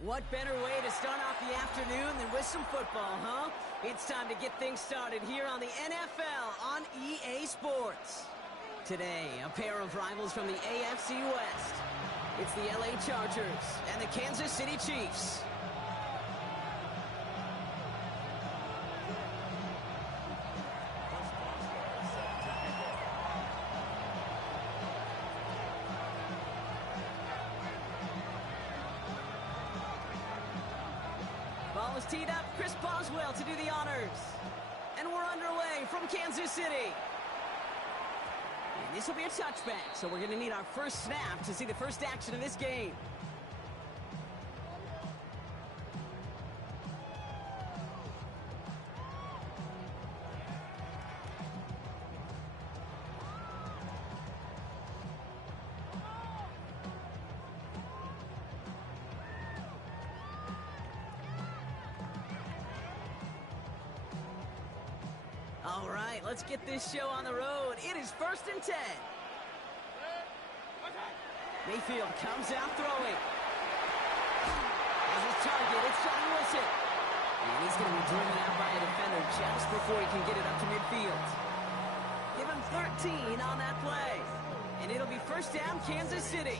What better way to start off the afternoon than with some football, huh? It's time to get things started here on the NFL on EA Sports. Today, a pair of rivals from the AFC West. It's the LA Chargers and the Kansas City Chiefs. Ball is teed up. Chris Boswell to do the honors. And we're underway from Kansas City. And this will be a touchback, so we're going to need our first snap to see the first action of this game. All right, let's get this show on the road. It is 1st and 10. Mayfield comes out throwing. As his target, it's Johnny Wilson. And he's going to be driven out by a defender just before he can get it up to midfield. Give him 13 on that play. And it'll be first down, Kansas City.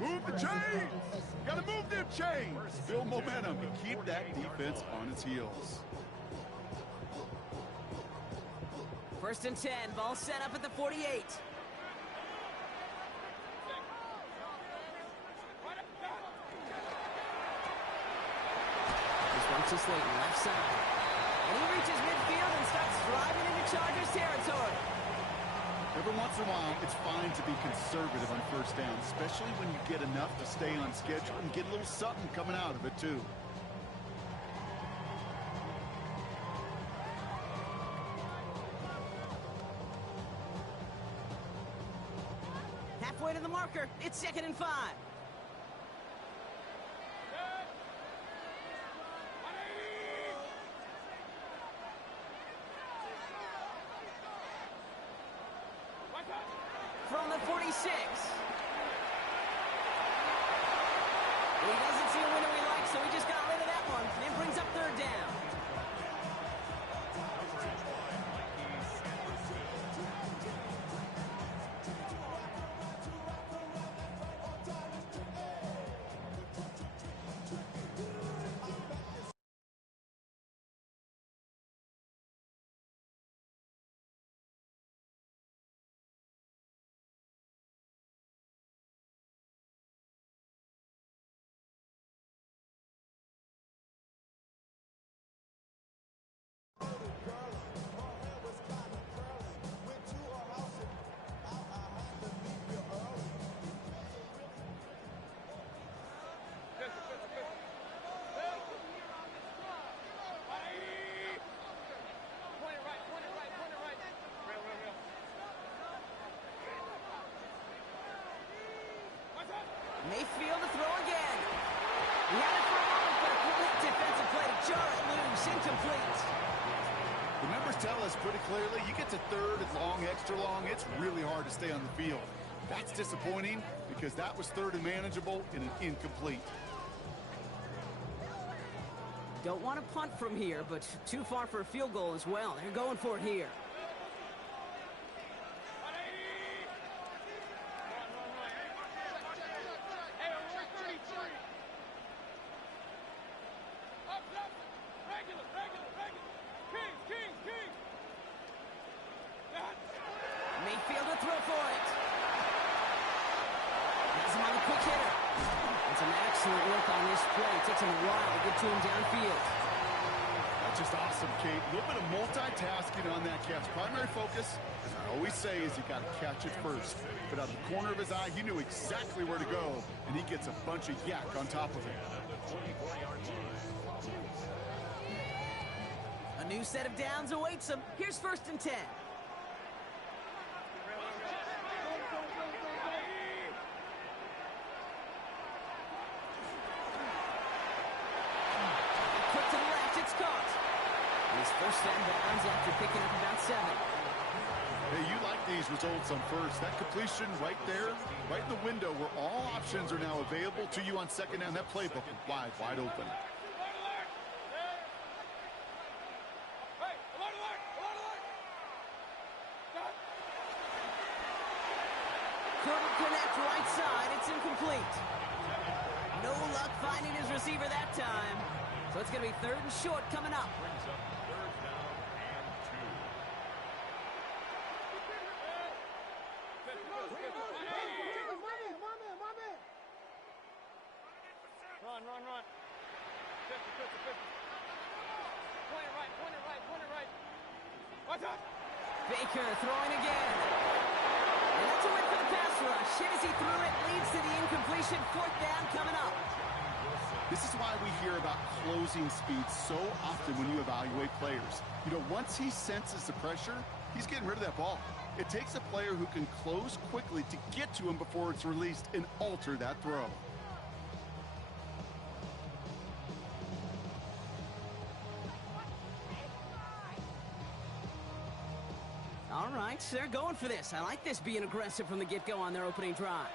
Move the chains! Gotta move them chains! Build momentum and keep that defense on its heels. 1st and 10, ball set up at the 48. This one's to Slayton, left side. And he reaches midfield and starts driving into Chargers territory. Every once in a while, it's fine to be conservative on first down, especially when you get enough to stay on schedule and get a little something coming out of it, too. Halfway to the marker, it's 2nd and 5. From the 46. He doesn't see a window he likes, so he just got rid of that one. And it brings up 3rd down. Mayfield to throw again. He had it for a moment, but a quick defensive play to jar it loose, incomplete. The numbers tell us pretty clearly, you get to 3rd and long, extra long, it's really hard to stay on the field. That's disappointing because that was 3rd and manageable and an incomplete. Don't want to punt from here, but too far for a field goal as well. They're going for it here. Mayfield to throw for it. Has him on the quick hitter. And some excellent work on this play. It takes him a while to get to him downfield. That's just awesome, Kate. A little bit of multitasking on that catch. Primary focus, as I always say, is you got to catch it first. But out of the corner of his eye, he knew exactly where to go, and he gets a bunch of yak on top of it. A new set of downs awaits him. Here's 1st and 10. Quick to the left, it's caught. And his first down bounds after picking up about 7. Hey, you like these these results on first. That completion right there, right in the window where all options are now available to you on second down. That playbook wide open. Couldn't connect right side. It's incomplete. No luck finding his receiver that time. So it's going to be 3rd and short coming up. Run. 50. Point it right. Watch out! Baker throwing again. And that's a win for the pass rush. Hit as he threw it, leads to the incompletion. 4th down coming up. This is why we hear about closing speed so often when you evaluate players. You know, once he senses the pressure, he's getting rid of that ball. It takes a player who can close quickly to get to him before it's released and alter that throw. All right, they're going for this. I like this being aggressive from the get-go on their opening drive.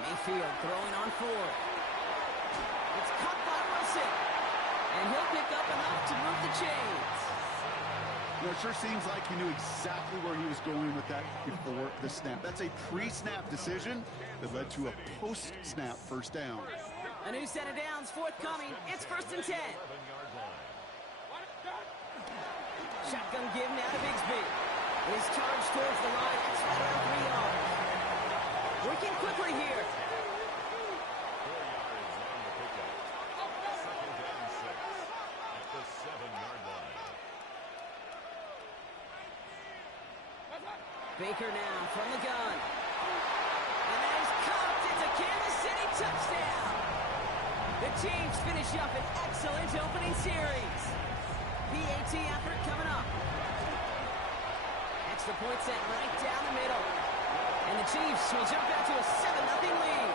Mayfield throwing on 4. It's caught by Wilson. And he'll pick up enough to move the chains. You know, it sure seems like he knew exactly where he was going with that before the snap. That's a pre-snap decision that led to a post-snap first down. A new set of downs forthcoming. It's 1st and 10. Shotgun give now to Bigsby. His charge towards the line. It's right around 3 yards. Working quickly here. Baker now from the gun. And that is caught. It's a Kansas City touchdown. The Chiefs finish up an excellent opening series. PAT effort coming up. Extra point set right down the middle. And the Chiefs will jump out to a 7-0 lead.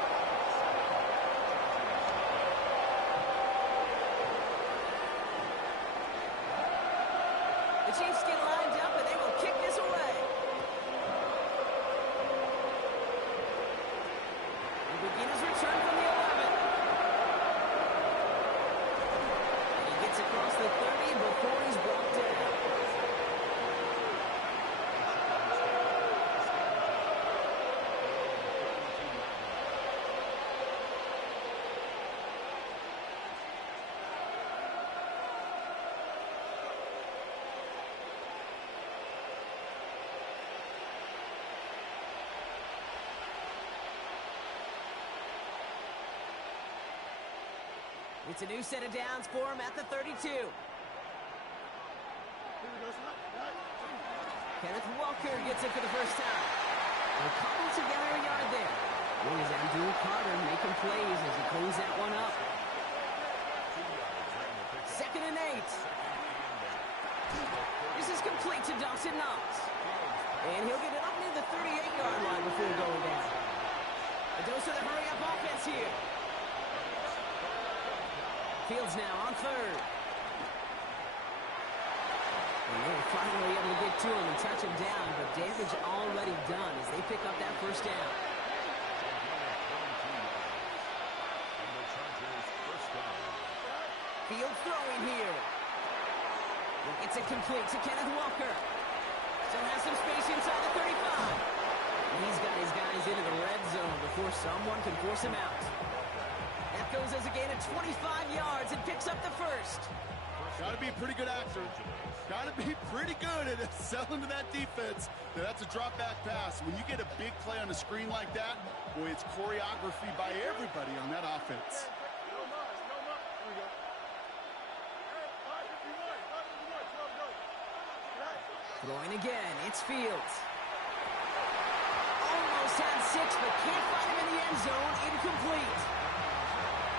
The Chiefs get lined up and they will kick this away. He begins his return from the 11. And he gets across the 30 before he's brought down. It's a new set of downs for him at the 32. Kenneth Walker gets it for the first time. They'll cobble together a yard there. Here's Abdul Carter making plays as he cleans that one up. 2nd and 8. This is complete to Dawson Knox. And he'll get it up near the 38-yard line before going down. A dose of the hurry-up offense here. Fields now on 3rd. And they're finally able to get to him and touch him down, but damage already done as they pick up that first down. Fields throwing here. It's a complete to Kenneth Walker. Still has some space inside the 35. He's got his guys into the red zone before someone can force him out. That goes as a gain of 25 yards and picks up the first. Got to be a pretty good actor. Got to be pretty good at selling to that defense. Now, that's a drop back pass. When you get a big play on the screen like that, boy, it's choreography by everybody on that offense. Throwing again, it's Fields. Almost had 6, but can't find him in the end zone. Incomplete.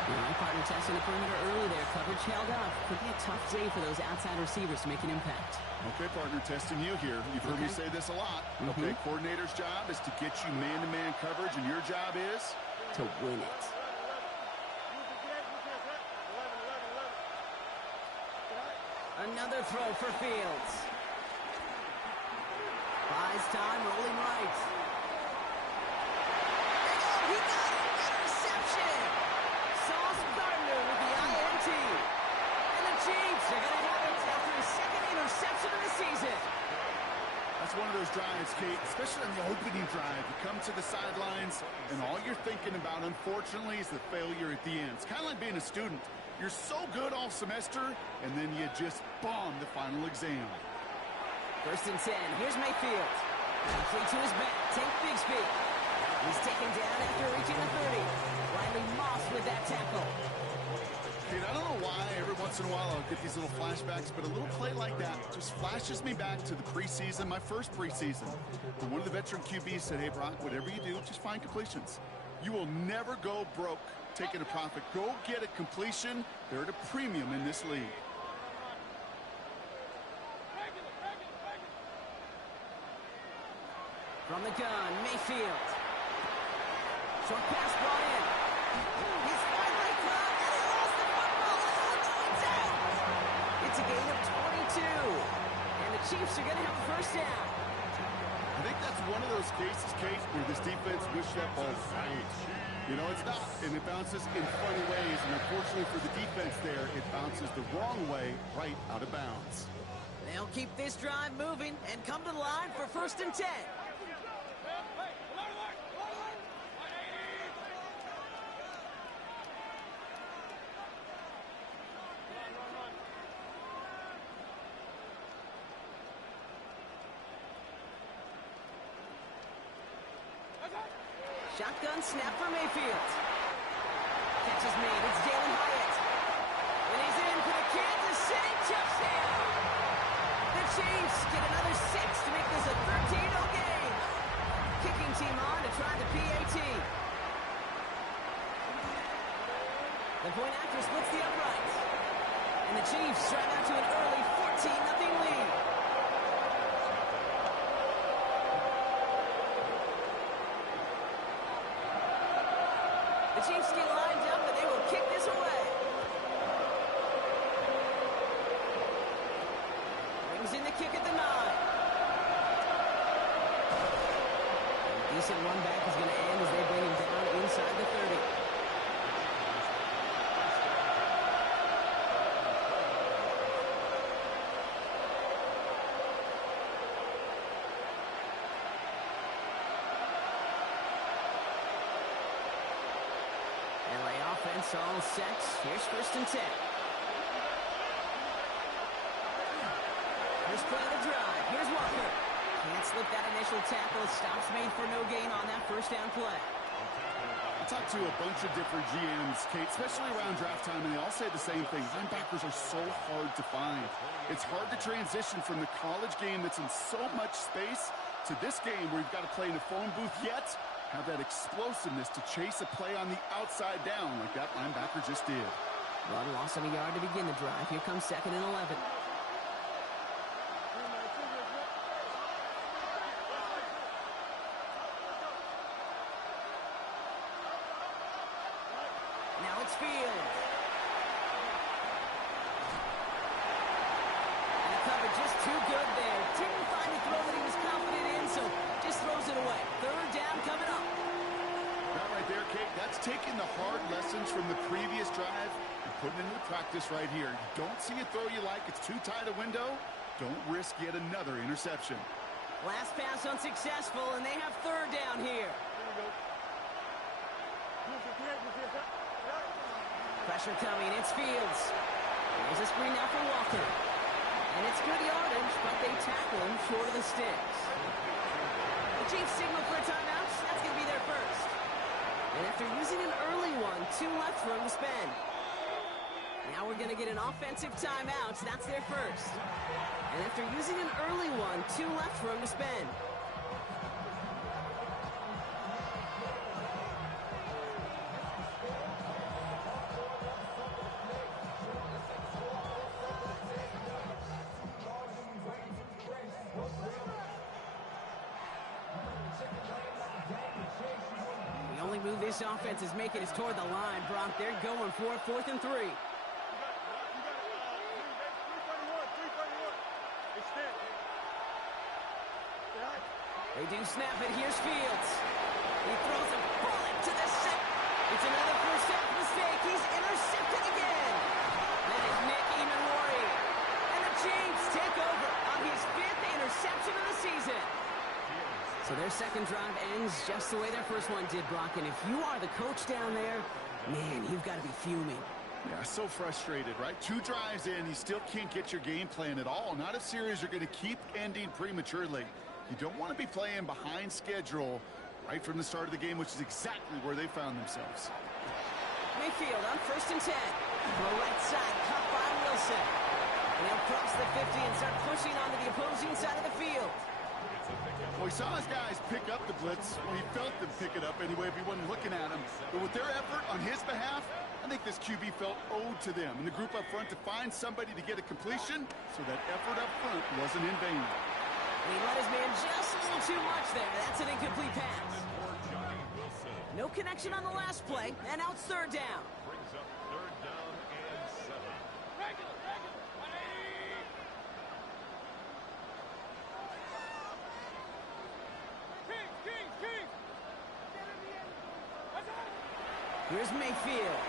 My partner testing the perimeter early there. Coverage held up. Could be a tough day for those outside receivers to make an impact. Okay, partner, testing you here. You've heard me say this a lot. Okay, coordinator's job is to get you man-to-man coverage, and your job is? To win it. Another throw for Fields. Buys time, rolling right. He got it! Interception! Sauce Gardner with the INT. And the Chiefs are going to have it after his second interception of the season. That's one of those drives, Kate, especially on the opening drive. You come to the sidelines, and all you're thinking about, unfortunately, is the failure at the end. It's kind of like being a student. You're so good all semester, and then you just bomb the final exam. 1st and 10. Here's Mayfield. Complete to his back. Tank Bigsby. He's taken down after reaching the 30. Riley Moss with that tackle. Kate, I don't know why every once in a while I'll get these little flashbacks, but a little play like that just flashes me back to the preseason, my first preseason. And one of the veteran QBs said, hey, Brock, whatever you do, just find completions. You will never go broke taking a profit. Go get a completion. They're at a premium in this league. From the gun, Mayfield. Short pass brought in. He's finally caught, and he lost the football. Oh, no, it's out. It's a gain of 22. And the Chiefs are going to have a first down. I think that's one of those cases, Kate, where this defense wished that ball right. You know, it's not, and it bounces in funny ways, and unfortunately for the defense there, it bounces the wrong way right out of bounds. They'll keep this drive moving and come to the line for 1st and 10. Shotgun snap for Mayfield. Catch is made. It's Jalen Hyatt. And he's in for the Kansas City touchdown. The Chiefs get another 6 to make this a 13-0 game. Kicking team on to try the PAT. The point after splits the uprights. And the Chiefs drive out to an early 14-0 lead. The Chiefs get lined up, and they will kick this away. Brings in the kick at the 9. A decent run back is going to end as they bring him down inside the 30. Offense all set. Here's 1st and 10. First play of the drive. Here's Walker. Can't slip that initial tackle. Stops made for no gain on that first down play. I talked to a bunch of different GMs, Kate, especially around draft time, and they all say the same thing. Linebackers are so hard to find. It's hard to transition from the college game that's in so much space to this game where you've got to play in a phone booth, yet have that explosiveness to chase a play on the outside down like that linebacker just did. Run loss of a yard to begin the drive. Here comes 2nd and 11. Now it's Field. And the cover just too good there. Didn't find the throw that he was confident in, so just throws it away. 3rd down coming up. That right there, Kate, that's taking the hard lessons from the previous drive and putting it into practice right here. You don't see a throw you like, it's too tight a window, don't risk yet another interception. Last pass unsuccessful, and they have 3rd down here. Pressure coming, it's Fields. There's a screen now for Walker. And it's good yardage, but they tackle him short of the sticks. The Chiefs signal for a timeout. That's going to be their first. And after using an early one, 2 left for him to spend. Now we're going to get an offensive timeout. That's their first. And after using an early one, 2 left for him to spend. Move this offense is making is toward the line, Brock. They're going for 4th and 3. They do snap it. Here's Fields. He throws a bullet to the set. It's another first half mistake. He's intercepted again. That is Nick Emenwari. And the Chiefs take over on his 5th interception of the season. So their second drive ends just the way their first one did, Brock. And if you are the coach down there, man, you've got to be fuming. Yeah, so frustrated, right? 2 drives in, you still can't get your game plan at all. Not a series you're going to keep ending prematurely. You don't want to be playing behind schedule right from the start of the game, which is exactly where they found themselves. Mayfield on 1st and 10. Throw right side, caught by Wilson. And he'll cross the 50 and start pushing onto the opposing side of the field. Well, he saw his guys pick up the blitz. Well, he felt them pick it up anyway if he wasn't looking at him. But with their effort on his behalf, I think this QB felt owed to them and the group up front to find somebody to get a completion, so that effort up front wasn't in vain. And he let his man just a little too much there. That's an incomplete pass. No connection on the last play, and now it's 3rd down. Brings up 3rd down and 7. Regular. Kings. What's that? Here's Mayfield.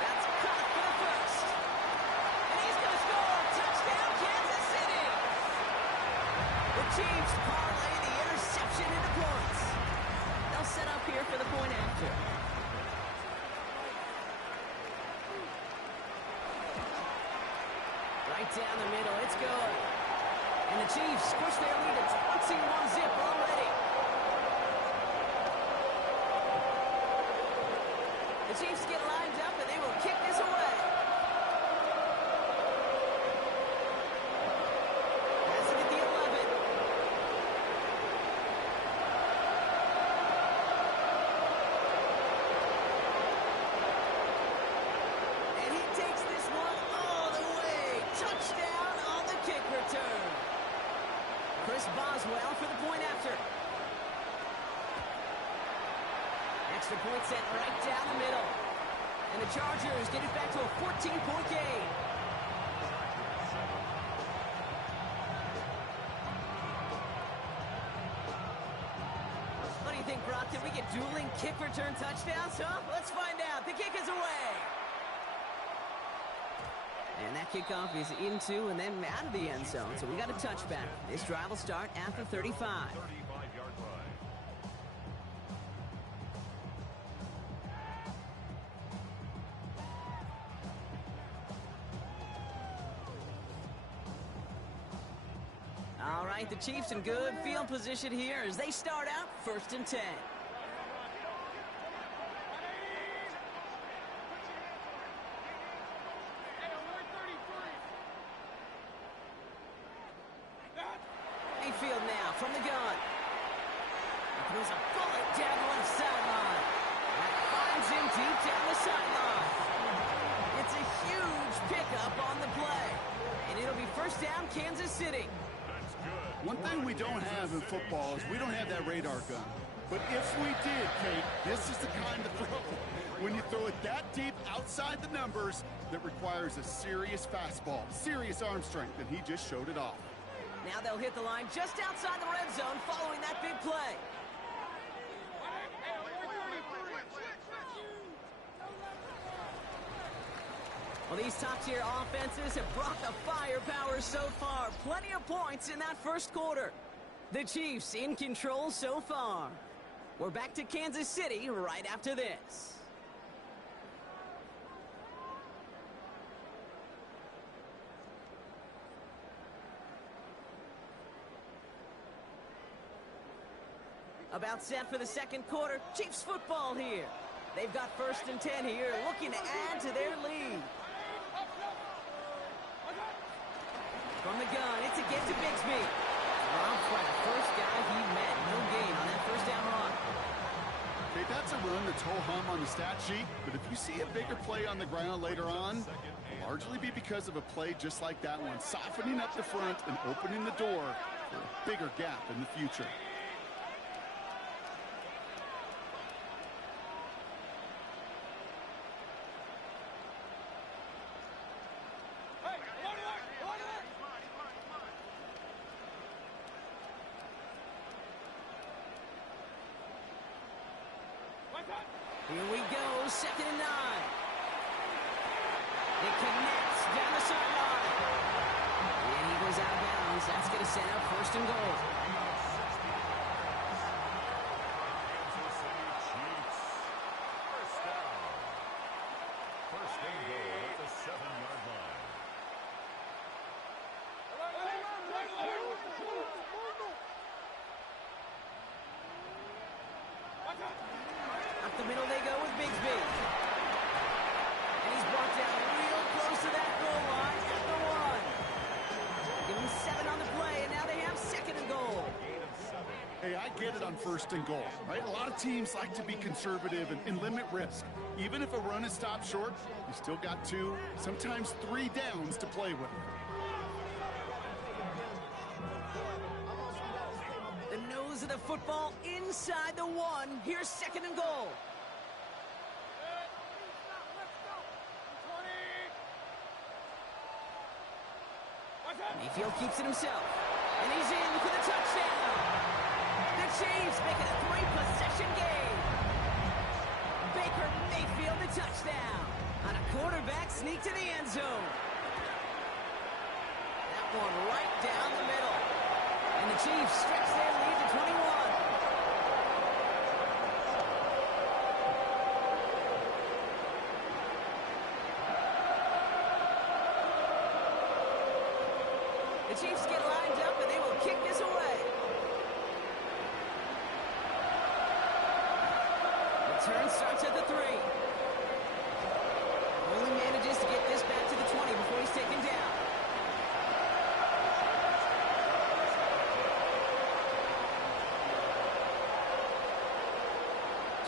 That's caught for the first. And he's going to score. Touchdown, Kansas City. The Chiefs parlay the interception into points. They'll set up here for the point after. Right down the middle. It's good. And the Chiefs push their lead to 21-zip already. The Chiefs get lined up, and they will kick this away. Pass it at the 11. And he takes this one all the way. Touchdown on the kick return. Chris Boswell for the point after. Extra point set right down the middle. And the Chargers get it back to a 14-point game. What do you think, Brock? Did we get dueling kick return touchdowns, huh? Let's find out. The kick is away. And that kickoff is into and then out of the end zone. So we got a touchback. This drive will start at the 35. 35-yard line. All right, the Chiefs in good field position here as they start out 1st and 10. Mayfield now from the gun. Throws a bullet down the left sideline. That finds him deep down the sideline. It's a huge pickup on the play. And it'll be 1st down, Kansas City. One thing we don't have in football is we don't have that radar gun. But if we did, Kate, this is the kind of throw, when you throw it that deep outside the numbers, that requires a serious fastball, serious arm strength, and he just showed it off. Now they'll hit the line just outside the red zone following that big play. Well, these top-tier offenses have brought the firepower so far. Plenty of points in that first quarter. The Chiefs in control so far. We're back to Kansas City right after this. About set for the second quarter. Chiefs football here. They've got 1st and 10 here, looking to add to their lead. From the gun, it's a get to Bigsby. Rob Flat, first guy he met. No gain on that 1st down run. Okay, that's a run that's ho-hum on the stat sheet, but if you see a bigger play on the ground later on, it'll largely be because of a play just like that one, softening up the front and opening the door for a bigger gap in the future. Here we go, 2nd and 9. It connects down the sideline. And he goes out of bounds. That's going to set up 1st and goal. Up the middle they go with Bigsby. And he's brought down real close to that goal line at the 1. Give him 7 on the play, and now they have 2nd and goal. Hey, I get it on 1st and goal, right? A lot of teams like to be conservative and limit risk. Even if a run is stopped short, you still got 2, sometimes 3 downs to play with. The nose of the football inside the 1. Here's 2nd and goal. Mayfield keeps it himself. And he's in for the touchdown. The Chiefs make it a 3-possession game. Baker Mayfield the touchdown. On a quarterback sneak to the end zone. That one right down the middle. And the Chiefs stretch their lead to 21. The Chiefs get lined up and they will kick this away. Return starts at the 3. Only manages to get this back to the 20 before he's taken down.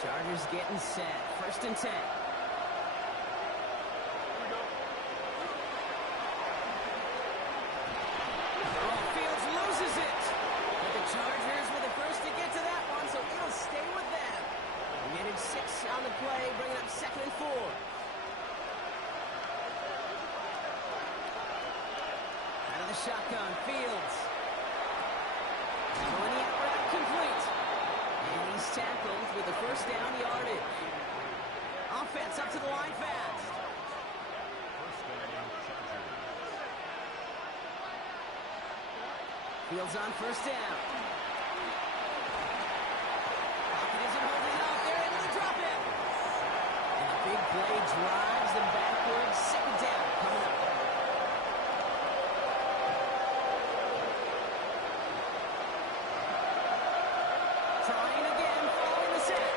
Chargers getting set. 1st and 10. Fields loses it. But the Chargers were the first to get to that one, so it'll stay with them. Getting 6 on the play, bringing up 2nd and 4. Out of the shotgun, Fields. Throwing the out route complete. And he's tackled with the 1st down yardage. Offense up to the line fast. Fields on 1st down. Pocket isn't holding up. They're able to drop it. And a big play drives them backwards. 2nd down coming up. Trying again, following the set.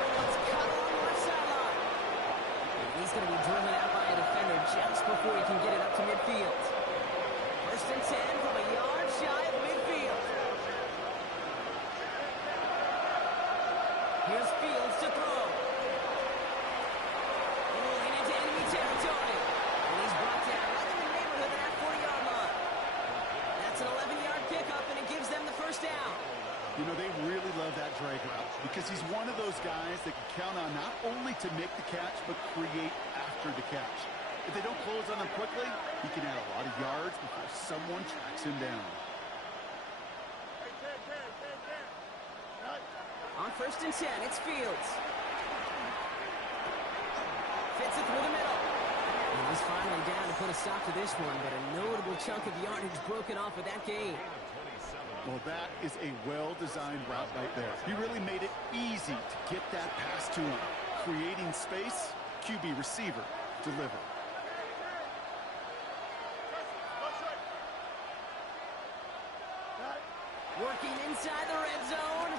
Reynolds cut on the left sideline. And he's going to be driven out by a defender just before he can get it up to midfield. 1st and 10 from a yard shy of midfield. Here's Fields to throw. Rolling into enemy territory. And he's brought down right in the neighborhood of that 40-yard line. That's an 11-yard pickup, and it gives them the 1st down. You know, they really love that drag route because he's one of those guys that can count on not only to make the catch, but create after the catch. If they don't close on him quickly, he can add a lot of yards before someone tracks him down. On 1st and 10, it's Fields. Fits it through the middle. And he's finally down to put a stop to this one, but a notable chunk of yardage broken off of that game. Well, that is a well-designed route right there. He really made it easy to get that pass to him. Creating space, QB receiver, deliver. Working inside the red zone.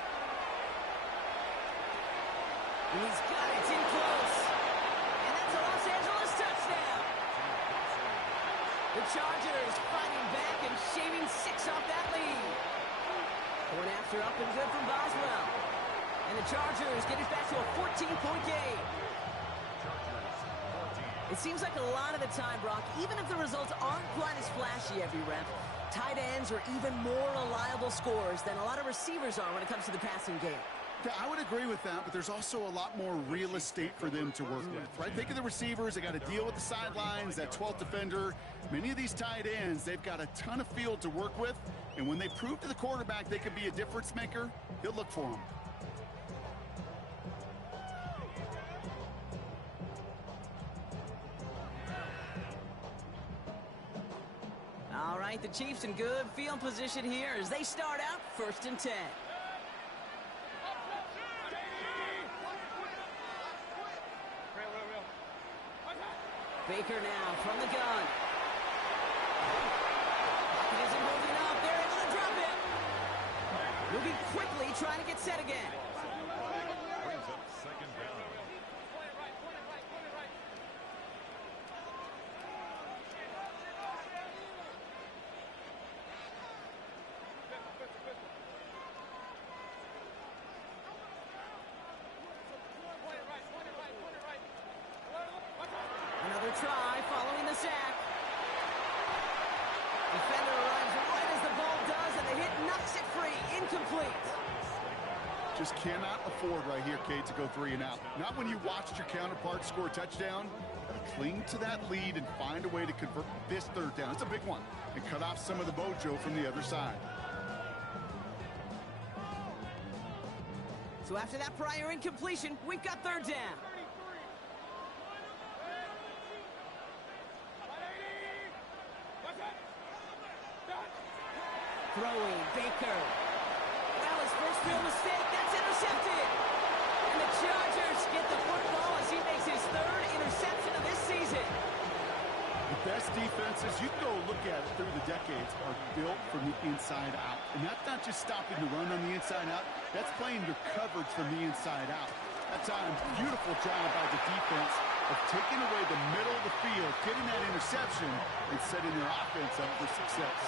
And he's got it in close. And that's a Los Angeles touchdown. The Chargers fighting back and shaving 6 off that lead. Point after up and good from Boswell. And the Chargers get it back to a 14-point game. It seems like a lot of the time, Brock, even if the results aren't quite as flashy every rep, tight ends are even more reliable scorers than a lot of receivers are when it comes to the passing game. Yeah, I would agree with that, but there's also a lot more real estate for them to work with, right? Think of the receivers. They got to deal with the sidelines, that 12th defender. Many of these tight ends, they've got a ton of field to work with, and when they prove to the quarterback they could be a difference maker, he'll look for them. right, the Chiefs in good field position here as they start out 1st and 10. Baker now from the gun. Pocket isn't holding up. They're able to drop it. Moving quickly, trying to get set again. Brings up 2nd down. Another try following the sack. Defender arrives right as the ball does, and the hit knocks it free. Incomplete. Just cannot afford right here, Kate, to go 3 and out. Not when you watched your counterpart score a touchdown. Gotta cling to that lead and find a way to convert this 3rd down. It's a big one. And cut off some of the mojo from the other side. So after that prior incompletion, we've got 3rd down. Throwing, Baker. Well, his first real mistake, that's intercepted. And the Chargers get the football as he makes his 3rd interception of this season. The best defenses, you go look at it through the decades, are built from the inside out. And that's not just stopping the run on the inside out. That's playing your coverage from the inside out. At times, beautiful job by the defense of taking away the middle of the field, getting that interception, and setting their offense up for success.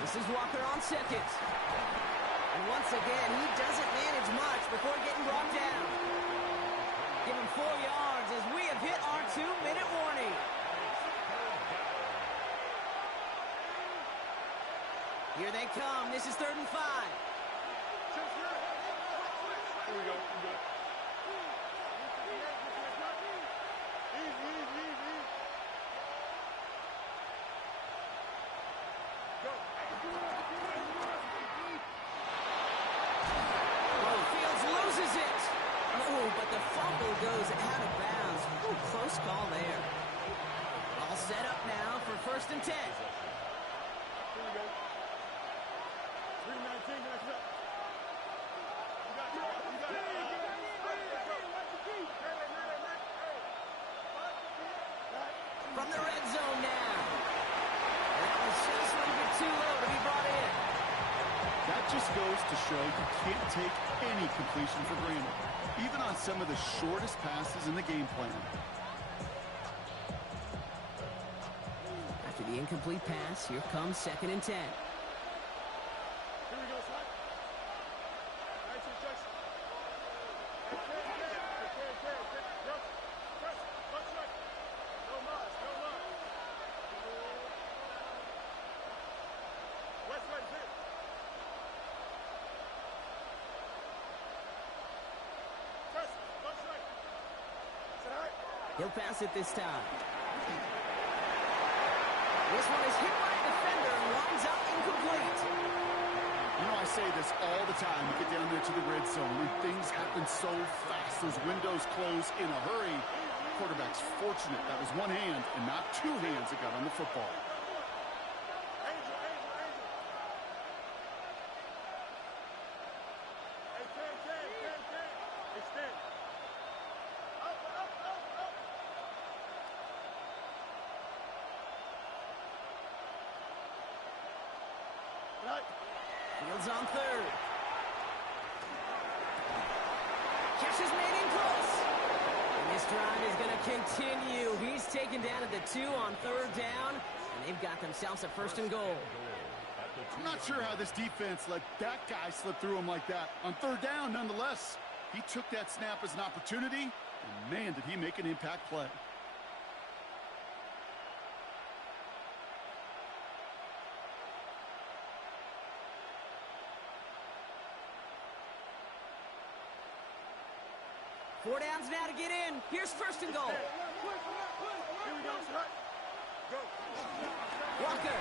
This is Walker on 2nd. And once again, he doesn't manage much before getting brought down. Give him 4 yards as we have hit our 2-minute warning. Here they come. This is 3rd and 5. Here we go. Easy. Go. Oh, Fields loses it. Oh, but the fumble goes out of bounds. Oh, close call there. All set up now for 1st and 10. Here we go. 3-19, next up. You got it. From the red zone now. That was just a little bit too low to be brought in. That just goes to show you can't take any completion for granted, even on some of the shortest passes in the game plan. After the incomplete pass, here comes 2nd and 10. Here we go, son. Nice instruction. Press. No mas. West right, zip. Press, left right. Sit high. He'll pass it this time. This one is hit by a defender and winds up incomplete. You know, I say this all the time. You get down there to the red zone and things happen so fast. Those windows close in a hurry. Quarterback's fortunate that was one hand and not 2 hands that got on the football. Angel. Hey, 10. Extend. Up. Right. Fields on 3rd. Catch is made in close. And this drive is going to continue. He's taken down at the 2 on 3rd down, and they've got themselves a 1st and goal. I'm not sure how this defense let that guy slip through him like that. On 3rd down, nonetheless, he took that snap as an opportunity, and man, did he make an impact play. Four downs now to get in. Here's 1st and goal. Here we go, son. Go. Walker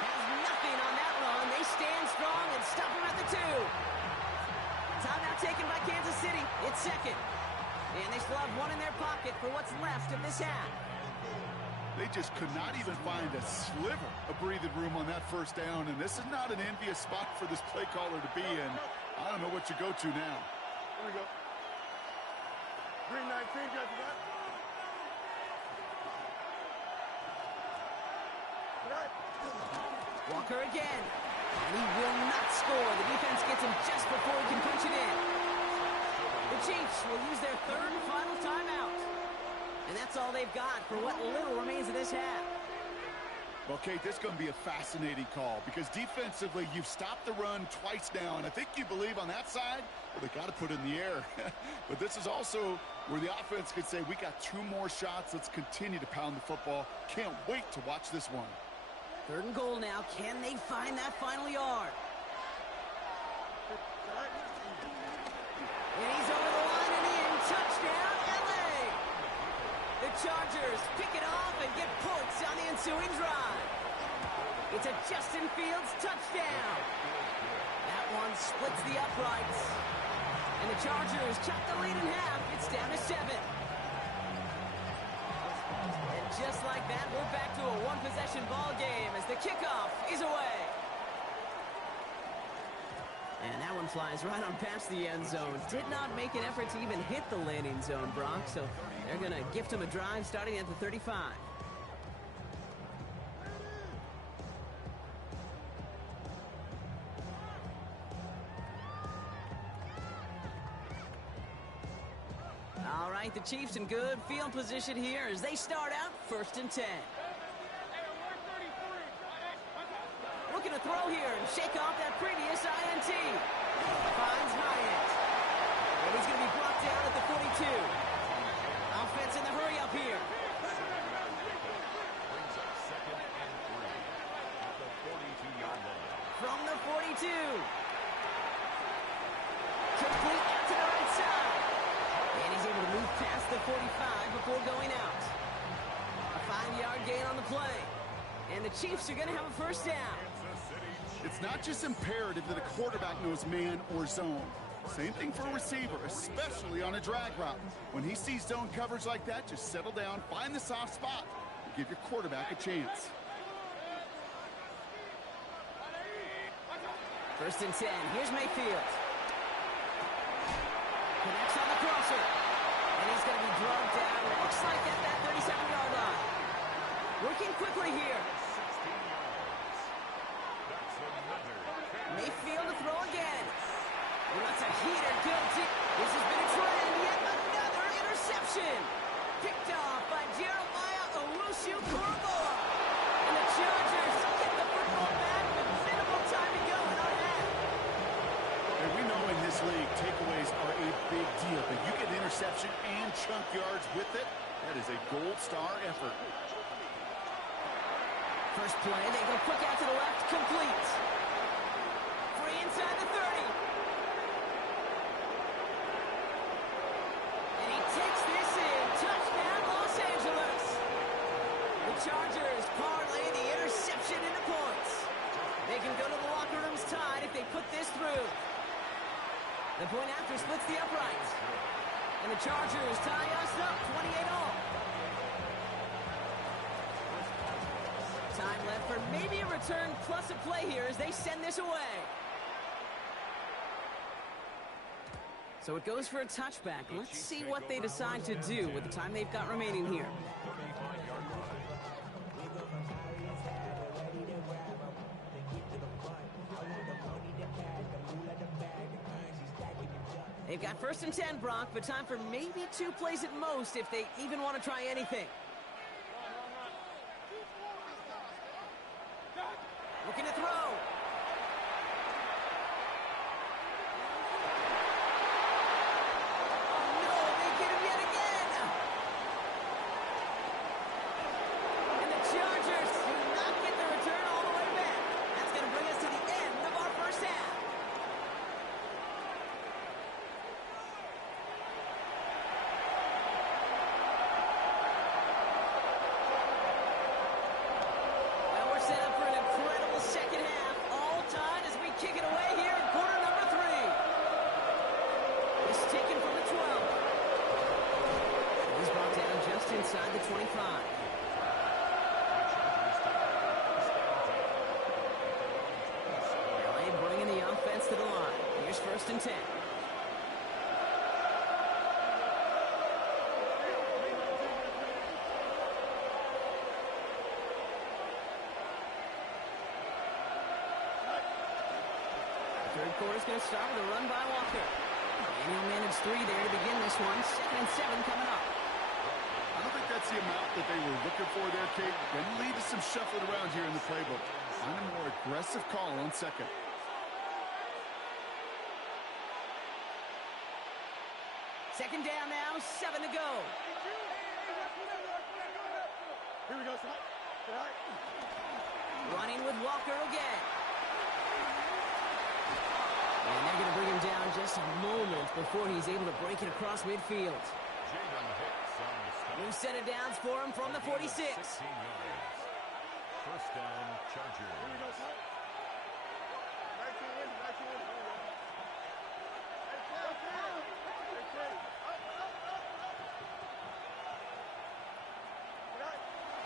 has nothing on that run. They stand strong and stop him at the 2. Timeout taken by Kansas City. It's 2nd. And they still have one in their pocket for what's left of this half. They just could not even find a sliver of breathing room on that first down, and this is not an envious spot for this play caller to be in. I don't know what you go to now. Here we go. Green 19, got you that? Walker again. And he will not score. The defense gets him just before he can punch it in. The Chiefs will use their third and final timeout. And that's all they've got for what little remains of this half. Well, Kate, this is going to be a fascinating call because defensively, you've stopped the run twice now, and I think you believe on that side, well, they got to put it in the air. But this is also where the offense could say, we got 2 more shots. Let's continue to pound the football. Can't wait to watch this one. 3rd and goal now. Can they find that final yard? And he's over the line and in. Touchdown, LA! The Chargers pick it off and get points on the ensuing drive. It's a Justin Fields touchdown. That one splits the uprights. And the Chargers chop the lead in half. It's down to 7. And just like that, we're back to a one-possession ball game as the kickoff is away. And that one flies right on past the end zone. Did not make an effort to even hit the landing zone, Brock. So they're going to gift him a drive starting at the 35. All right, the Chiefs in good field position here as they start out 1st and 10. Looking to throw here and shake off that previous INT. Finds Hyatt. And he's going to be brought down at the 42. Offense in the hurry up here. Brings up 2nd and 3 at the 42-yard line. From the 42. Complete out to the right side. And he's able to move past the 45 before going out. A 5-yard gain on the play. And the Chiefs are going to have a first down. It's not just imperative that a quarterback knows man or zone. Same thing for a receiver, especially on a drag route. When he sees zone coverage like that, just settle down, find the soft spot, and give your quarterback a chance. 1st and 10. Here's Mayfield. Connects on the crosser. And he's going to be drugged down. Looks like at that 37-yard line. Working quickly here. Mayfield to throw again. Well, that's a heater. Good. This has been a trend. Yet another interception. Picked off by Jeremiah Owusu-Koramoah. And the Chargers get the football back with minimal time to go in our half. And we know in this league, takeaways are a big deal. But you get interception and chunk yards with it, that is a gold star effort. First play, they go quick out to the left, complete. Free inside the 30. And he takes this in. Touchdown, Los Angeles. The Chargers parlay the interception into points. They can go to the locker rooms tied if they put this through. The point after splits the uprights. And the Chargers tie us up 28-all. Time left for maybe a return plus a play here as they send this away. So it goes for a touchback. Let's see what they decide to do with the time they've got remaining here. 35-yard line. They've got 1st and 10, Brock, but time for maybe 2 plays at most if they even want to try anything. Looking to throw. Oh, no, they get him yet again. And the Chargers do not get the return all the way back. That's going to bring us to the end of our first half. Well, we're set up for an incredible second half. All tied as we kick it away here in quarter number 3. This is taken from the 12. inside the 25. LA bringing the offense to the line. Here's 1st and 10. Third quarter's going to start with a run by Walker. And he'll manage 3 there to begin this one. 2nd and 7 coming up. I don't think that's the amount that they were looking for there, Kate. Going to lead to some shuffling around here in the playbook. On a more aggressive call on 2nd. Second down now, 7 to go. Here we go, son. Running with Walker again. And they're going to bring him down just a moment before he's able to break it across midfield. New set of downs for him from the 46. 16 yards. First down, Chargers. Here we go, son. Right to win, right to win.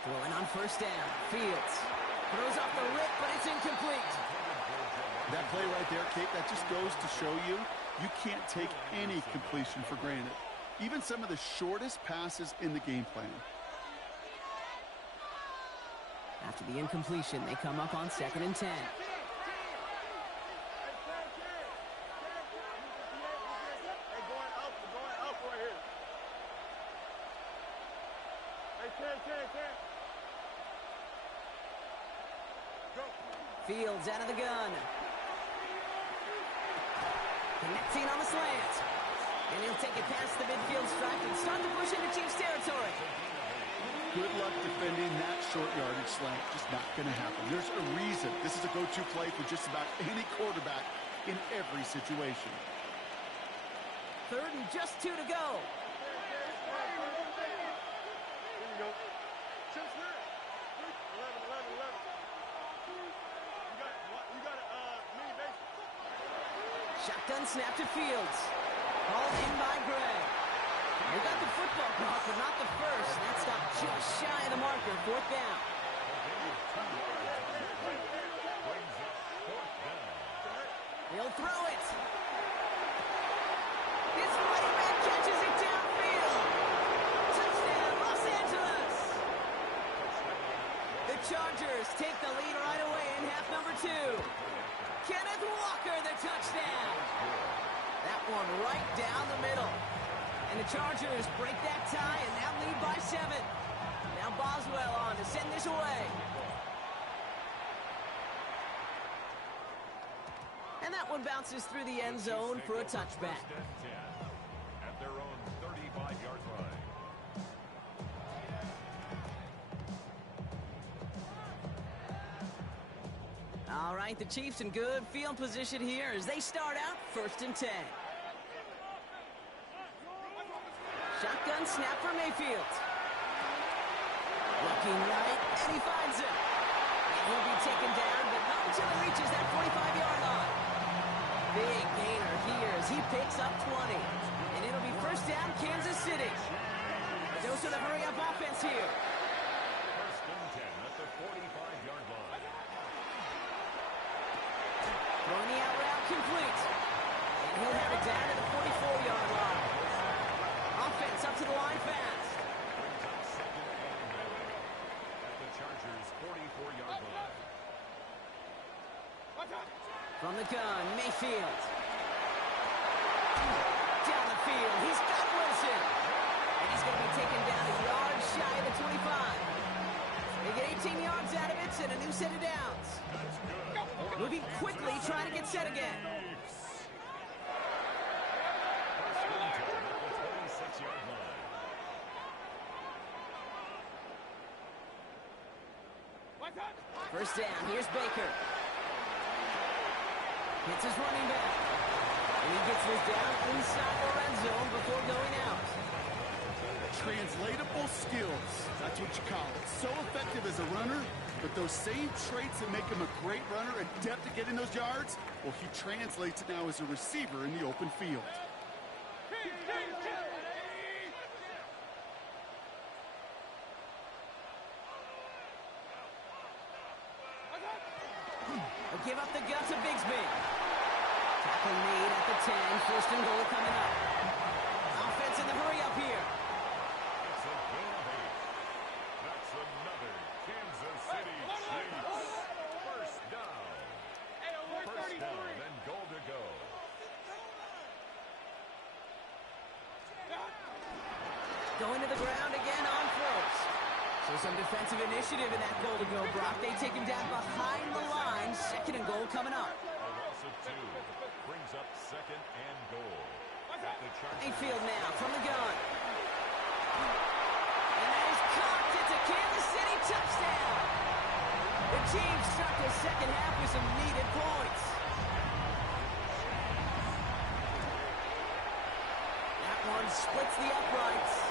Throwing on 1st down. Fields throws off the rip, but it's incomplete. That play right there, Kate, that just goes to show you can't take any completion for granted. Even some of the shortest passes in the game plan. After the incompletion, they come up on 2nd and 10. Fields out of the gun. Connecting on the slant. And he'll take it past the midfield stripe and start the push into Chiefs territory. Good luck defending that short yardage slant. Just not going to happen. There's a reason this is a go-to play for just about any quarterback in every situation. 3rd and just 2 to go. Shotgun snap to Fields. Hauled in by Gray. They got the football caught, but not the first. That stopped just shy of the marker. 4th down. He'll throw it. His running back catches it downfield. Touchdown, Los Angeles. The Chargers take the lead right away in half number 2. Kenneth Walker, the touchdown. That one right down the middle. And the Chargers break that tie and now lead by 7. Now Boswell on to send this away. And that one bounces through the end zone for a touchback. At their own 35-yard line. All right, the Chiefs in good field position here as they start out 1st and 10. Shotgun snap for Mayfield. Looking right, and he finds him. And he'll be taken down, but not until he reaches that 45-yard line. Big gainer here as he picks up 20. And it'll be 1st down, Kansas City. Dose of the hurry-up offense here. 1st and 10 at the 45-yard line. Throwing the out route complete. And he'll have it down to the 44-yard line. Offense up to the line fast. Brings up 2nd and 9 at the Chargers' 44-yard line. From the gun, Mayfield. Down the field, he's got Wilson. And he's going to be taken down a yard shy of the 25. They get 18 yards out of it and a new set of downs. Moving quickly, trying to get set again. First down, here's Baker. Hits his running back. And he gets this down inside the red zone before going out. Translatable skills, that's what you call it. So effective as a runner, but those same traits that make him a great runner, adept at getting those yards, well, he translates it now as a receiver in the open field. 10, first and goal coming up. Offense in the hurry up here. It's a gain of 8. That's another Kansas City Chiefs. First down. First down and goal to go. Going to the ground again on first. So some defensive initiative in that goal to go, Brock. They take him down behind the line. Second and goal coming up. A loss of 2 brings up second and goal. At the Chargers. Mayfield now from the gun. And that is caught. It's a Kansas City touchdown. The Chiefs start the second half with some needed points. That one splits the uprights.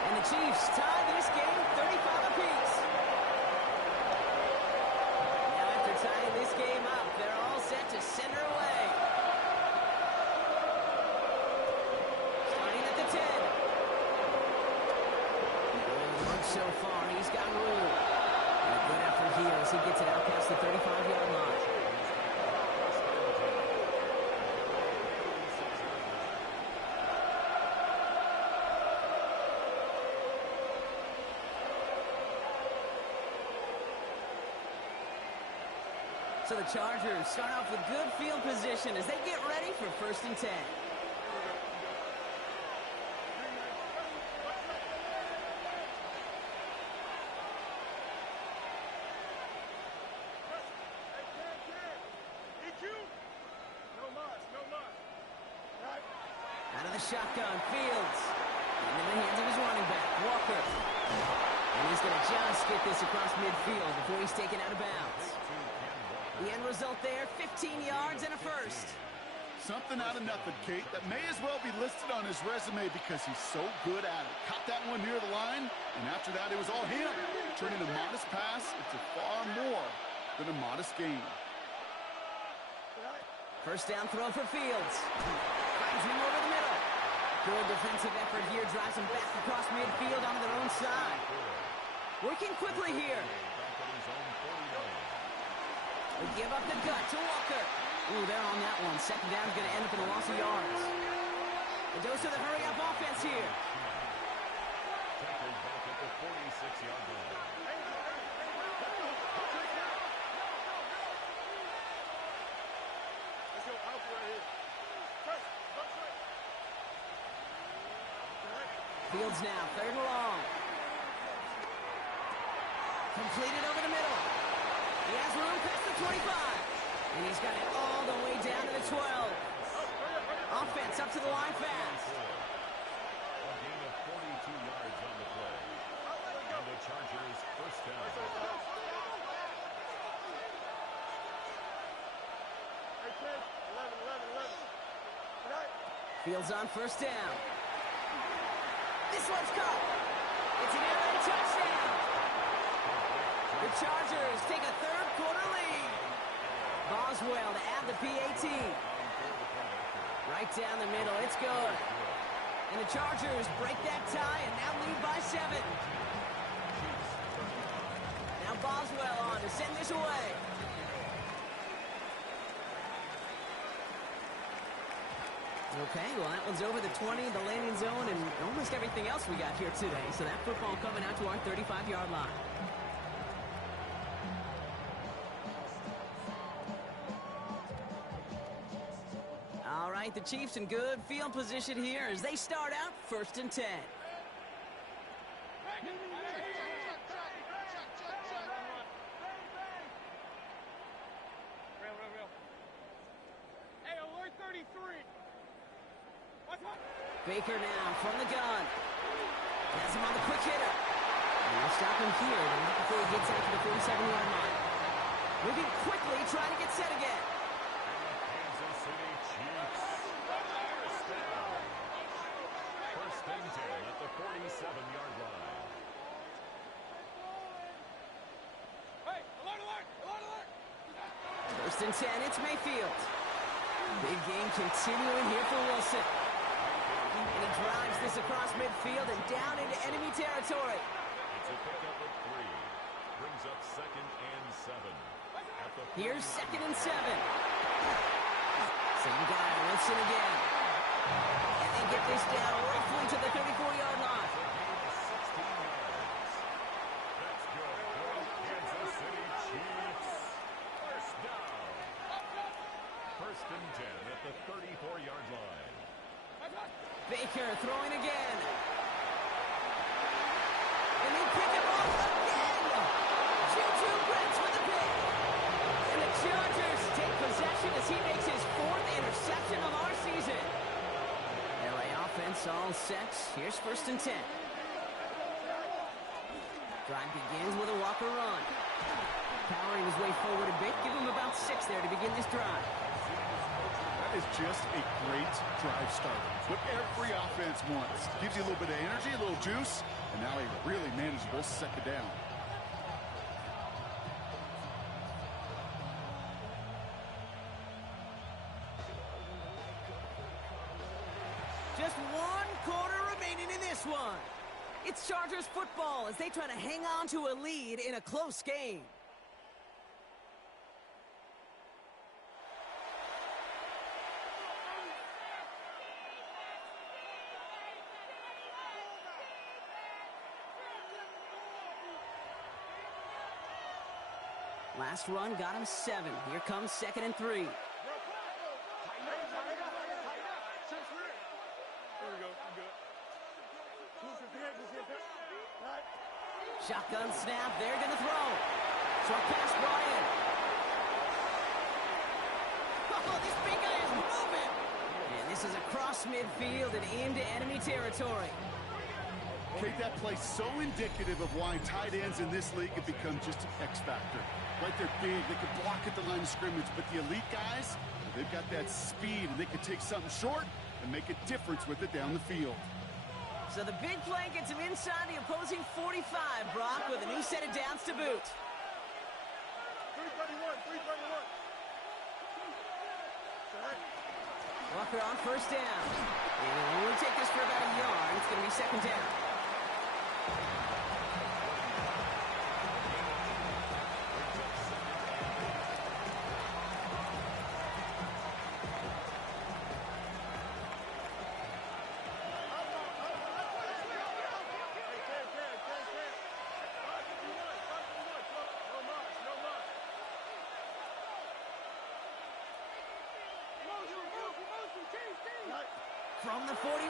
And the Chiefs tie this game 35 apiece. Now after tying this game up, they're all set to send her away. Starting at the 10. Good work so far. He's got room. And a good effort here as he gets it out past the 35-yard line. So the Chargers start off with good field position as they get ready for first and 10. Out of the shotgun, Fields. Into the hands of his running back, Walker. And he's going to just get this across midfield before he's taken out of bounds. The end result there, 15 yards and a first. Something out of nothing, Kate, that may as well be listed on his resume because he's so good at it. Caught that one near the line, and after that, it was all him. Turning a modest pass into far more than a modest gain. First down throw for Fields. Finds him over the middle. Good defensive effort here, drives him back across midfield onto their own side. Working quickly here. They give up the gut to Walker. Ooh, they're on that one. Second down is going to end up in a loss of yards. The dose of the hurry-up offense here. Tackled back at the 46-yard line. Let's go out right here. Fields now, third and long. Completed over the middle. He has room past the 25. And he's got it all the way down to the 12. Offense up to the line fast. A gain of 42 yards on the play. And the Chargers first down. Fields on first down. This one's caught. It's an air raid touchdown. The Chargers take a third quarter lead. Boswell to add the PAT. Right down the middle. It's good. And the Chargers break that tie and now lead by 7. Now Boswell on to send this away. Okay, well, that one's over the 20, the landing zone, and almost everything else we got here today. So that football coming out to our 35-yard line. All right, the Chiefs in good field position here as they start out first and 10. Baker now from the gun. Has him on the quick hitter. And they'll stop him here, but not before he gets out to the 47-yard line. Moving quickly, trying to get set again. Kansas City Chiefs. First and 10 at the 47-yard line. First and 10, it's Mayfield. Big game continuing here for Wilson. And he drives this across midfield and down into enemy territory. It's a pickup of 3. Brings up second and 7. Here's second and 7. Same guy, Wilson again. And they get this down roughly to the 34-yard line. That's good for Kansas City Chiefs. First down. First and 10 at the 34-yard line. Baker throwing again. And they pick him off again. Juju Brents with the pick. And the Chargers take possession as he makes his 4th interception of our season. LA offense all set. Here's first and 10. Drive begins with a Walker run. Powering his way forward a bit. Give him about 6 there to begin this drive. That is just a great drive starter. What every offense wants. Gives you a little bit of energy, a little juice, and now a really manageable second down. Just 1 quarter remaining in this one. It's Chargers football as they try to hang on to a lead in a close game. Last run got him 7. Here comes 2nd and 3. Shotgun snap. They're going to throw. Short pass, Bryant. Oh, this big guy is moving. And this is across midfield and into enemy territory. Okay, that play so indicative of why tight ends in this league have become just an X factor. Right, they're big, they can block at the line of scrimmage, but the elite guys, they've got that speed, and they can take something short and make a difference with it down the field. So the big play gets him inside the opposing 45, Brock, with a new set of downs to boot. 331. Walker on first down. And he'll only take this for about a yard. It's going to be second down. From the 41,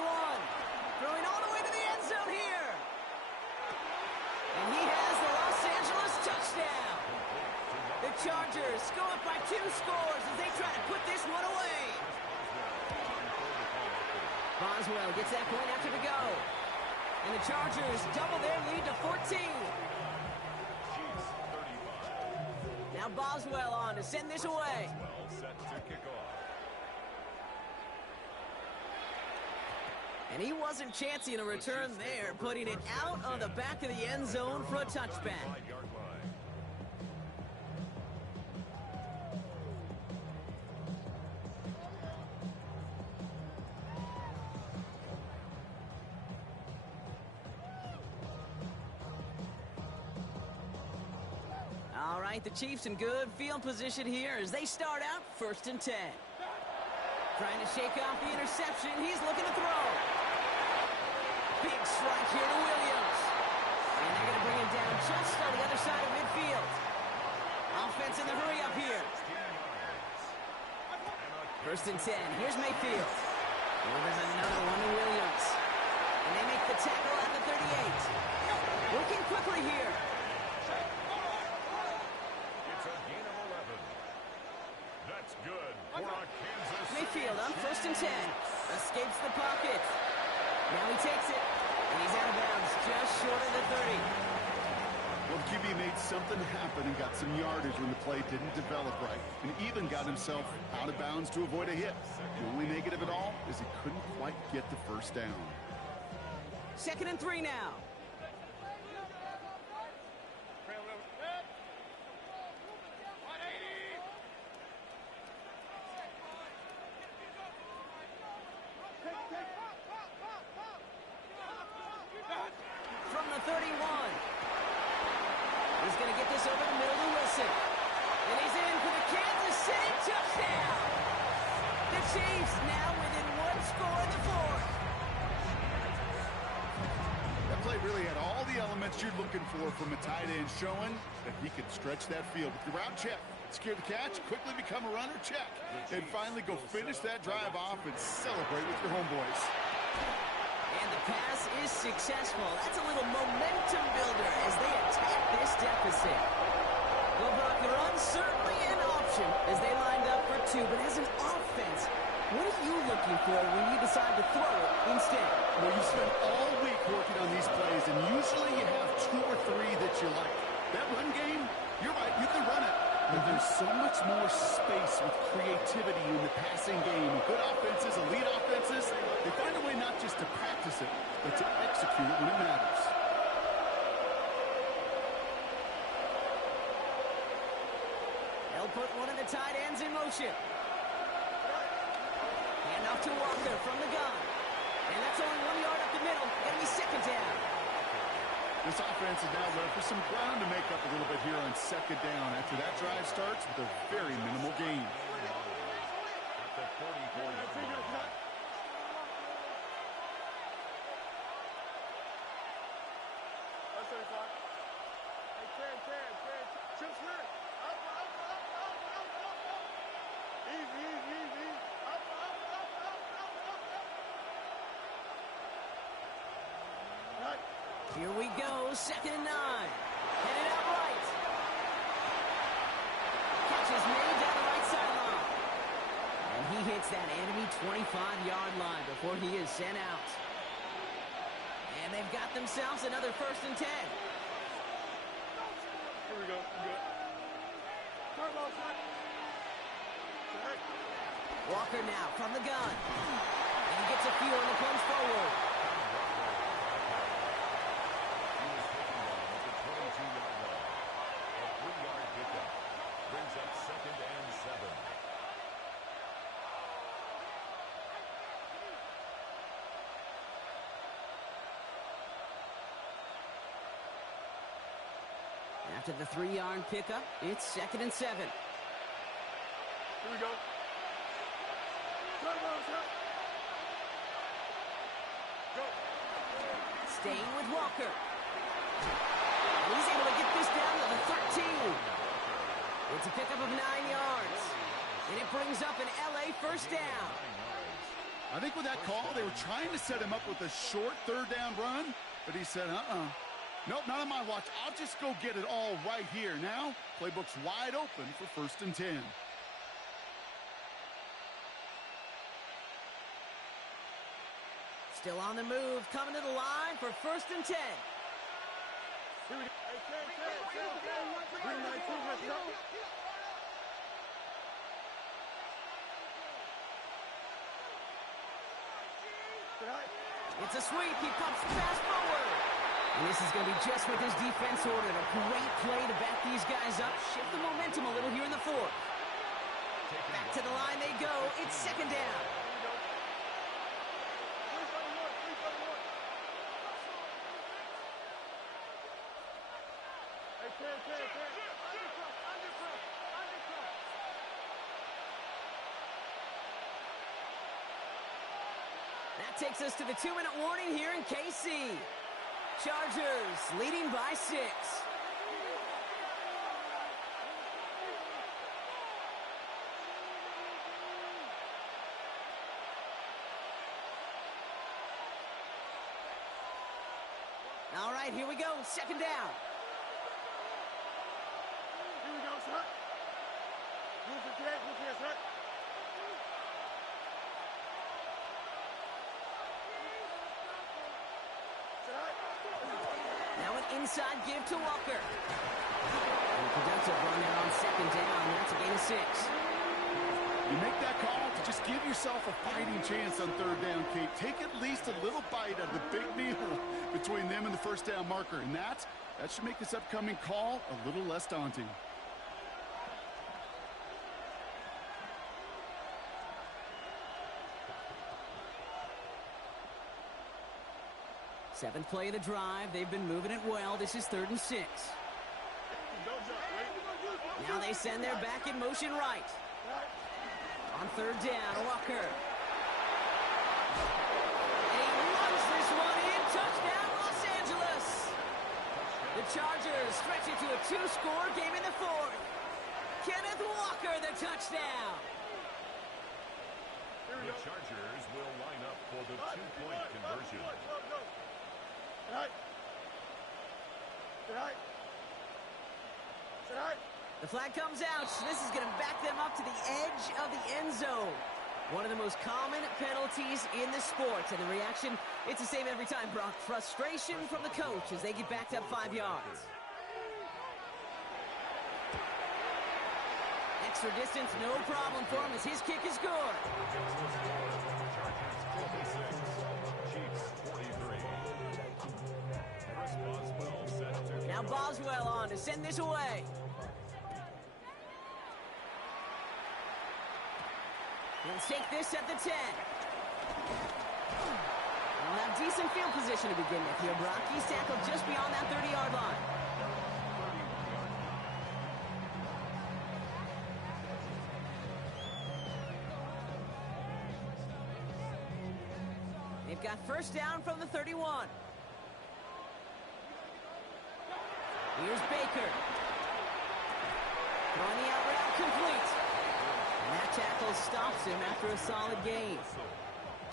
throwing all the way to the end zone here. And he has the Los Angeles touchdown. The Chargers go up by 2 scores as they try to put this one away. Boswell gets that point after the go. And the Chargers double their lead to 14. Now Boswell on to send this away. Set to kick off. And he wasn't chancing a return there, putting it out of the back of the end zone for a touchback. 5-yard line. All right, the Chiefs in good field position here as they start out first and 10. Trying to shake off the interception. He's looking to throw. Big strike here to Williams. And they're going to bring him down just on the other side of midfield. Offense in the hurry up here. First and 10. Here's Mayfield. Delivers another one to Williams. And they make the tackle at the 38. Working quickly here. It's a gain of 11. That's good for a Kansas City. Mayfield on first and 10. Escapes the pocket. Now he takes it. And he's out of bounds just short of the 30. Well, QB made something happen and got some yardage when the play didn't develop right. And even got himself out of bounds to avoid a hit. The only negative at all is he couldn't quite get the first down. 2nd and 3 now. From the 31. He's going to get this over the middle to Wilson. And he's in for the Kansas City touchdown. The the elements you're looking for from a tight end, showing that he can stretch that field with your route check. Secure the catch, quickly become a runner, check. And finally go finish that drive off and celebrate with your homeboys. And the pass is successful. That's a little momentum builder as they attack this deficit. Well, Brock, the run certainly an option as they lined up for two, but as an offense, what are you looking for when you decide to throw it instead? Well, you spend all week working on these plays, and usually you have 2 or 3 that you like. That run game, you're right, you can run it. But there's so much more space with creativity in the passing game. Good offenses, elite offenses, they find a way not just to practice it, but to execute it when it matters. They'll put one of the tight ends in motion. Hand off to Walker from the gun. And that's only 1 yard up the middle. Gonna be second down. This offense is now left for some ground to make up a little bit here on second down after that drive starts with a very minimal gain. At the 44-yard line. Here we go, second and 9. Headed out right. Catch is made down the right sideline. And he hits that enemy 25-yard line before he is sent out. And they've got themselves another 1st and 10. Here we go. Good. Walker now from the gun. And he gets a few on the plunge forward. After the 3-yard pickup, it's 2nd and 7. Here we go. Go. Staying with Walker. And he's able to get this down to the 13. It's a pickup of 9 yards. And it brings up an LA first down. I think with that call, they were trying to set him up with a short 3rd down run, but he said, nope, not on my watch. I'll just go get it all right here. Now, playbook's wide open for 1st and 10. Still on the move, coming to the line for 1st and 10. Here we go. Bring 19, let's go. It's a sweep. He pops the pass forward. And this is going to be just what this defense ordered. A great play to back these guys up. Shift the momentum a little here in the 4th. Back to the line they go. It's 2nd down. That takes us to the 2-minute warning here in KC. Chargers leading by 6. All right, here we go. 2nd down. Here we go, sir. Move here, sir. Now an inside give to Walker. And a productive run there on 2nd down. That's a gain of 6. You make that call to just give yourself a fighting chance on 3rd down, Kate. Take at least a little bite out of the big meal between them and the 1st down marker. And that should make this upcoming call a little less daunting. Seventh play of the drive. They've been moving it well. This is 3rd and 6. Now they send their back in motion right. On 3rd down, Walker. And he runs this one in. Touchdown, Los Angeles. to stretch it to a 2-score game in the fourth. Kenneth Walker, the touchdown. The Chargers will line up for the two-point conversion. The flag comes out. This is going to back them up to the edge of the end zone. One of the most common penalties in the sport. And the reaction, it's the same every time, Brock. Frustration from the coach as they get backed up 5 yards. Extra distance, no problem for him as his kick is good. Now Boswell on to send this away. He'll take this at the 10. We'll have decent field position to begin with here, Brock. He's tackled just beyond that 30-yard line. They've got first down from the 31. Here's Baker. Throwing the out route complete. And that tackle stops him after a solid gain.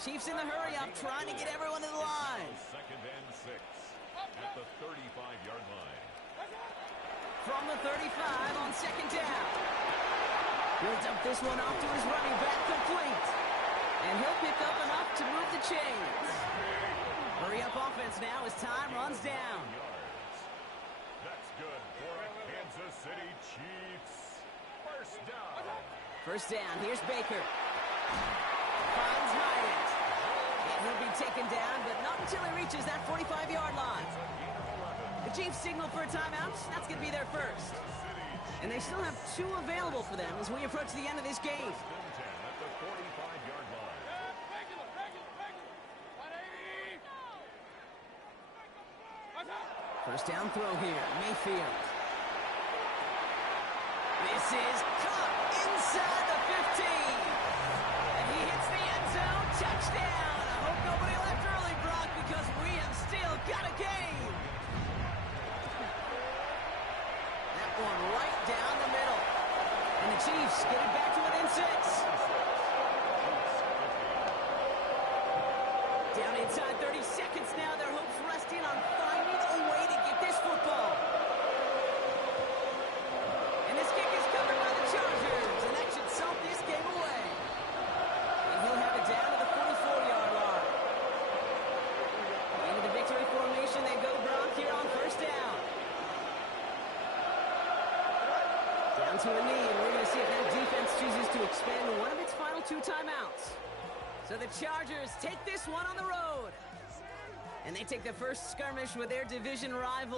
Chiefs in the hurry-up, trying to get everyone to the line. Second and 6 at the 35-yard line. From the 35 on second down. He'll dump this one off to his running back, complete. And he'll pick up enough to move the chains. Hurry-up offense now as time runs down. That's good for a Kansas City Chiefs. First down. First down, here's Baker. Finds Hyatt. And he'll be taken down, but not until he reaches that 45-yard line. The Chiefs signal for a timeout. That's going to be their first. And they still have 2 available for them as we approach the end of this game. At the 45-yard line. First down throw here, Mayfield. This is caught inside the 15. And he hits the end zone, touchdown. I hope nobody left early, Brock, because we have still got a game. That one right down the middle. And the Chiefs get it back to within 6. Down inside 30 seconds now, their hopes resting on finding a way to get this football. And this kick is covered by the Chargers, and that should salt this game away. And he'll have it down to the 44-yard line. Into the victory formation, they go, Brock, here on first down. Down to a knee, and we're going to see if that defense chooses to expend one of its final 2 timeouts. So the Chargers take this one on the road. And they take the first skirmish with their division rival.